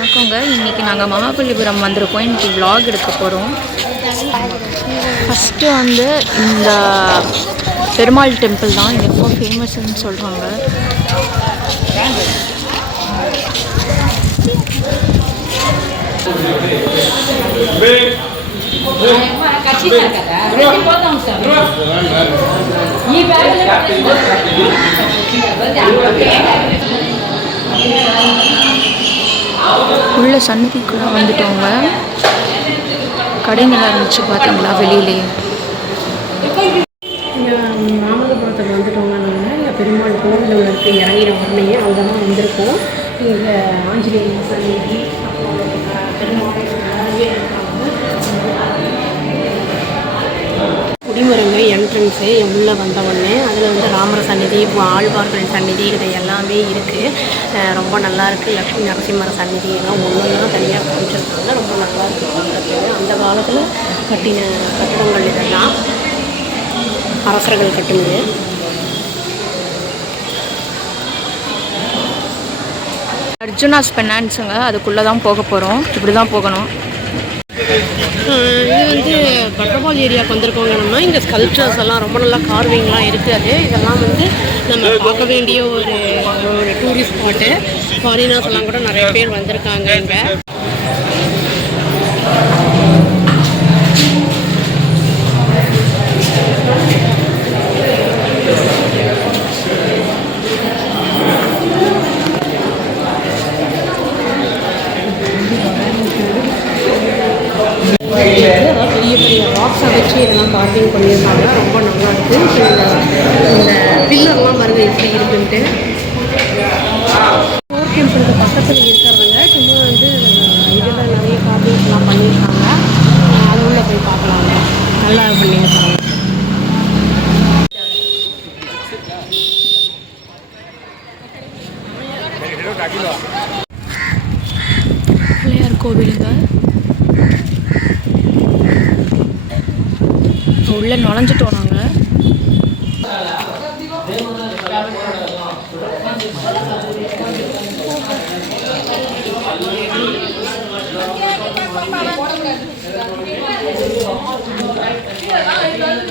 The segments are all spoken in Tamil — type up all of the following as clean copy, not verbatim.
வணக்கங்க. இன்றைக்கி நாங்கள் மகாபலிபுரம் வந்திருக்கோம். இன்றைக்கி vlog எடுக்க போகிறோம். ஃபஸ்ட்டு வந்து இந்த பெருமாள் டெம்பிள் தான் இங்கே ரொம்ப ஃபேமஸ்ன்னு சொல்கிறாங்க. உள்ள சன்னதிக்குள்ளே வந்துட்டோங்க. கடைங்களாக இருந்துச்சு பார்த்தீங்களா வெளியிலே. இங்கே மாமல்லபுரத்துக்கு வந்துட்டோங்க. நம்ம இங்கே பெருமாள் கோவில் இருக்குது, இறங்கிற உடனே அங்கே தான் வந்திருக்கோம். இங்கே ஆஞ்சநேயர் சன்னதி அப்புறம் பெருமாள் எல்லாருமே இருக்காங்க. குடிமரங்க என்ட்ரன்ஸு உள்ளே வந்தவுடனே அதில் வந்து ராமர் சன்னதி, ஆழ்வார்கள் சன்னதி இது எல்லாமே இருக்குது. ரொம்ப நல்லாயிருக்கு. லக்ஷ்மி நரசிம்மர் சன்னதி எல்லாம் ஒன்றுலாம் தனியாக காமிச்சிருக்காங்க. ரொம்ப நல்லாயிருக்கு பார்க்குறதுக்கு. அந்த காலத்தில் கட்டின கட்டடங்கள் இதெல்லாம் அரசர்கள் கட்டுனது. அர்ஜுனாஸ் பெனான்ஸுங்க, அதுக்குள்ளே தான் போக போகிறோம். இப்படி தான் போகணும். இது வந்து பட்டர்பால் ஏரியாவுக்கு வந்திருக்கோங்க. நம்ம இங்கே ஸ்கல்ப்சர்ஸ் எல்லாம் ரொம்ப நல்லா கார்விங்லாம் இருக்குது. இதெல்லாம் வந்து நம்ம பார்க்க வேண்டிய ஒரு டூரிஸ்ட் ஸ்பாட்டு. ஃபாரினர்ஸ் எல்லாம் கூட நிறைய பேர் வந்திருக்காங்க இங்கே. பெரிய பெரிய ராக்ஸை வச்சு இதெல்லாம் கார்விங் பண்ணியிருக்காங்க. ரொம்ப நல்லா இருக்குது. இந்த பில்லர்லாம் பாருங்கள் எப்படி இருக்குன்ட்டு. ஃபோர் டெம்பிளுக்கு பக்கத்தில் இருக்கிறவங்க சும்மா வந்து இதில் நிறைய கார்விங்ஸ்லாம் பண்ணியிருக்காங்க. அது உள்ள போய் பார்க்கலாங்க. நல்லா பண்ணியிருக்காங்க. பிள்ளையார் கோவிலுங்க. உள்ளே நுழைஞ்சிட்டோம் நாங்கள்.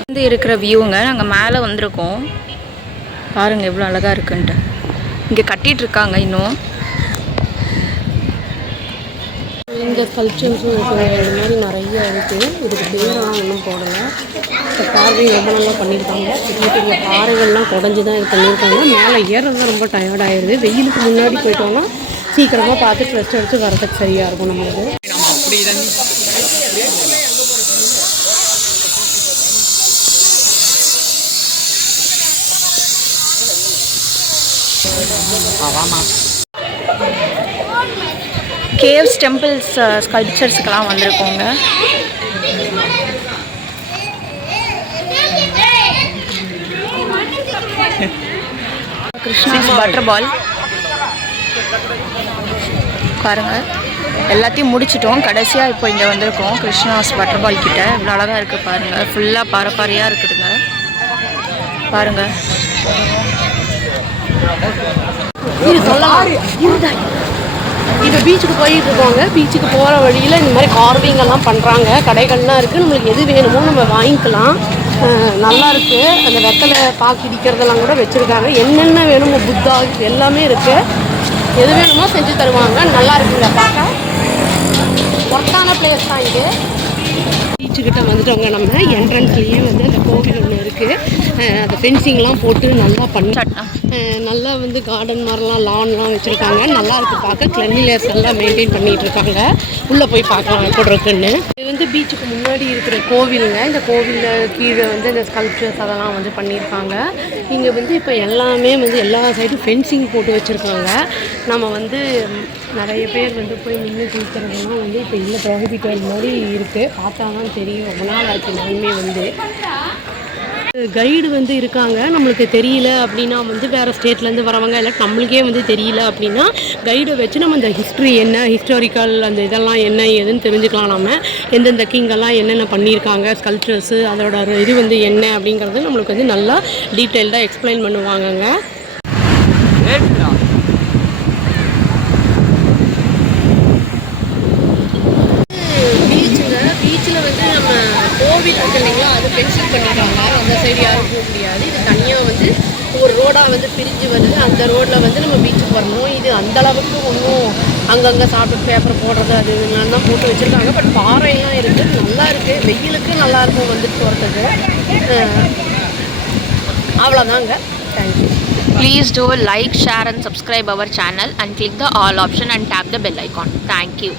வந்து இருக்கிற வியூங்க. நாங்கள் மேலே வந்திருக்கோம். பாருங்கள் எவ்வளோ அழகாக இருக்குன்ட்டு. இங்கே கட்டிகிட்டு இருக்காங்க இன்னும். இந்த ஸ்கல்ப்சர்ஸும் இருக்குது. இது மாதிரி நிறைய இருக்குது. இதுக்கு பேரெல்லாம் ஒன்றும் போடலை. இப்போ கார்விங் ரொம்ப நல்லா பண்ணியிருக்காங்க. பெரிய பெரிய பாறைகள்லாம் குடஞ்சி தான் இது பண்ணியிருக்காங்க. மேலே ஏறது ரொம்ப டயர்டாகிடுது. வெயிலுக்கு முன்னாடி போயிட்டோம்னா சீக்கிரமாக பார்த்து ரெஸ்ட் எடுத்து வரதுக்கு சரியாக இருக்கும் நம்மளுக்கு. கேவ்ஸ் டெம்பிள்ஸ் ஸ்கல்ப்சர்ஸுக்கெல்லாம் வந்திருக்கோங்க. கிருஷ்ணாஸ் வாட்டர் பால் பாருங்கள். எல்லாத்தையும் முடிச்சிட்டோம். கடைசியாக இப்போ இங்கே வந்திருக்கோம் கிருஷ்ணாஸ் வாட்டர் பால் கிட்ட. இவ்வளோ அழகாக இருக்குது பாருங்கள். ஃபுல்லாக பாறையாக இருக்குதுங்க. பாருங்கள். இப்போ பீச்சுக்கு போயிட்டு இருக்கோங்க. பீச்சுக்கு போகிற வழியில் இந்த மாதிரி கார்விங் எல்லாம் பண்ணுறாங்க. கடைகள்லாம் இருக்குது. நம்மளுக்கு எது வேணுமோ நம்ம வாங்கிக்கலாம். நல்லா இருக்குது. அந்த வெத்தலை பாக்கு இடிக்கிறதெல்லாம் கூட வச்சுருக்காங்க. என்னென்ன வேணுமோ புத்தா எல்லாமே இருக்குது. எது வேணுமோ செஞ்சு தருவாங்க. நல்லா இருக்குங்க பார்க்க. ஒர்த்தான பிளேஸ் தான் இது. பீச்சுக்கிட்ட வந்துட்டோங்க. நம்ம என்ட்ரன்ஸ்லேயே வந்து அந்த கோவில் ஒன்று இருக்குது. அந்த ஃபென்சிங்லாம் போட்டு நல்லா பண்ணி நல்லா வந்து கார்டன் மாதிரிலாம் லான்லாம் வச்சுருக்காங்க. நல்லா இருக்குது பார்க்க. கிளென்லினஸ் எல்லாம் மெயின்டைன் பண்ணிகிட்டு இருக்காங்க. உள்ளே போய் பார்க்கலாம் எப்படி இருக்குன்னு. இது வந்து பீச்சுக்கு முன்னாடி இருக்கிற கோவிலுங்க. இந்த கோவிலில் கீழே வந்து இந்த ஸ்கல்ப்சர்ஸ் அதெல்லாம் வந்து பண்ணியிருக்காங்க. இங்கே வந்து இப்போ எல்லாமே வந்து எல்லா சைடும் ஃபென்சிங் போட்டு வச்சுருக்காங்க. நம்ம வந்து நிறைய பேர் வந்து போய் நின்று குளிக்கிறதுலாம் வந்து இப்போ இல்லை, ப்ராஹிபிட்டட் மாதிரி இருக்குது. பார்த்தா தான் தெரியும். ரொம்ப நாள் ஆச்சு நானுமே வந்து. கைடு வந்து இருக்காங்க. நம்மளுக்கு தெரியல அப்படின்னா வந்து வேறு ஸ்டேட்லேருந்து வரவங்க இல்லை நம்மளுக்கே வந்து தெரியல அப்படின்னா கைடை வச்சு நம்ம இந்த ஹிஸ்ட்ரி என்ன, ஹிஸ்டாரிக்கல் அந்த இதெல்லாம் என்ன ஏதுன்னு தெரிஞ்சுக்கலாம். நம்ம எந்தெந்த கிங்கெல்லாம் என்னென்ன பண்ணியிருக்காங்க, ஸ்கல்ப்சர்ஸு அதோட இது வந்து என்ன அப்படிங்கிறது நம்மளுக்கு வந்து நல்லா டீட்டெயில்டாக எக்ஸ்பிளைன் பண்ணுவாங்கங்க. கோவில் இருக்கு இல்லைங்களா, அது பென்சில் பண்ணிடுறாங்க. அந்த சைடு யாரும் போக முடியாது. இது தனியாக வந்து ஒரு ரோடாக வந்து பிரிஞ்சு வருது. அந்த ரோட்டில் வந்து நம்ம பீச்சுக்கு வரணும். இது அந்தளவுக்கு ஒன்றும் அங்கங்கே சாப்பிட்டு பேப்பர் போடுறது அது இதெல்லாம் தான் போட்டு வச்சுருக்காங்க. பட் பாறையெல்லாம் இருக்குது, நல்லா இருக்குது. வெயிலுக்கு நல்லாயிருக்கும் வந்துட்டு போகிறதுக்கு. அவ்வளோதாங்க. Thank you. Please do like, share and subscribe our channel and click the all option and tap the bell icon. Thank you.